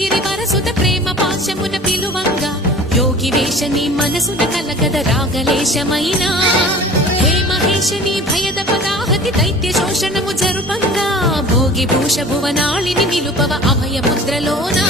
శేషగిరి వరసుత ప్రేమ పాశమున పిలువంగా యోగి వేషని మనసున కలగద రాగలేశమైనా హే మహేశని భయద పదాహతి దైత్య శోషణము జరుపంగా భోగి భూష భువనాళిని నిలుపవ అభయ ముద్రలోనా